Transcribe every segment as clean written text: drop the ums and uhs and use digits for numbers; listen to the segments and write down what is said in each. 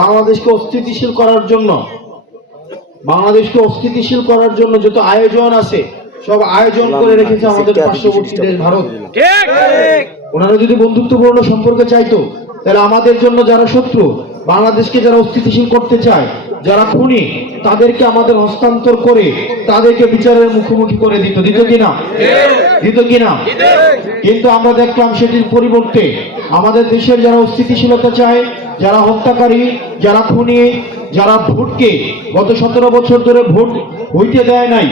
বাংলাদেশকে অস্থিতিশীল করার জন্য যত আয়োজন আছে সব আয়োজন করে রেখেছে আমাদের পার্শ্ববর্তী দেশ ভারত। ওনারা যদি বন্ধুত্বপূর্ণ সম্পর্ক চাইতো তাহলে আমাদের জন্য যারা শত্রু, বাংলাদেশকে যারা অস্থিতিশীল করতে চায়, যারা খুনি, তাদেরকে আমাদের হস্তান্তর করে তাদেরকে বিচারের মুখোমুখি করে দিত কিনা? কিন্তু আমরা দেখলাম সেটির পরিবর্তে আমাদের দেশের যারা অস্থিতিশীলতা চায়, যারা হত্যাকারী, যারা খুনি, যারা ভোটকে গত 17 বছর ধরে ভোট হইতে দেয় নাই,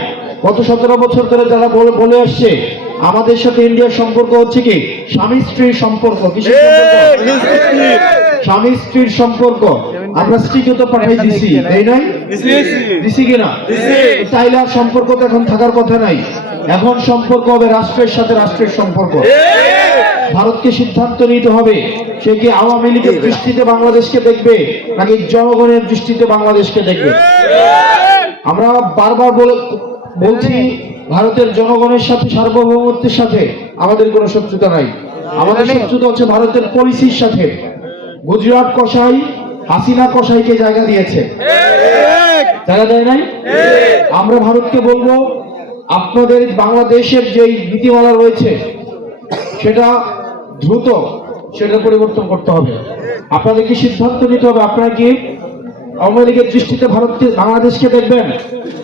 গত 17 বছর ধরে যারা বলে আসছে আমাদের সাথে ইন্ডিয়ার সম্পর্ক হচ্ছে কি স্বামী স্ত্রীর সম্পর্ক, স্বামী স্ত্রীর সম্পর্ক। আমরা স্ত্রীকে তো পাঠাই দিছি, তাই নাই? দিছি কিনা? তাইলে আর সম্পর্ক তো এখন থাকার কথা নাই। এখন সম্পর্ক হবে রাষ্ট্রের সাথে রাষ্ট্রের সম্পর্ক। ভারতকে সিদ্ধান্ত নিতে হবে সে কি আওয়ামী লীগের দৃষ্টিতে বাংলাদেশকে দেখবে নাকি জনগণের দৃষ্টিতে বাংলাদেশকে দেখবে। আমরা বারবার বলছি ভারতের জনগণের সাথে, সার্বভৌমত্বের সাথে আমাদের কোনো শত্রুতা নাই। আমাদের শত্রুতা হচ্ছে ভারতের পলিসির সাথে। গুজরাট কসাই হাসিনা কসাইকে জায়গা দিয়েছে, জায়গা দেয় নাই। আমরা ভারতকে বলবো আপনাদের বাংলাদেশের যে নীতিমালা রয়েছে সেটা দ্রুত সেটা পরিবর্তন করতে হবে। আপনাদেরকে সিদ্ধান্ত নিতে হবে আপনারা কি আওয়ামী লীগের দৃষ্টিতে বাংলাদেশকে দেখবেন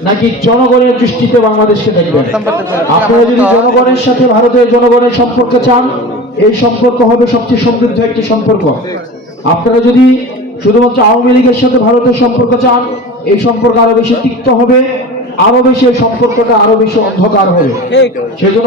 নাকি জনগণের দৃষ্টিতে বাংলাদেশকে দেখবেন। আপনারা যদি জনগণের সাথে ভারতের জনগণের সম্পর্ক চান, এই সম্পর্ক হবে সবচেয়ে সমৃদ্ধ একটি সম্পর্ক। আপনারা যদি শুধুমাত্র আওয়ামী লীগের সাথে ভারতের সম্পর্ক চান, এই সম্পর্ক আরো বেশি তিক্ত হবে, আরো বেশি এই সম্পর্কটা আরো বেশি অন্ধকার হবে। সেজন্য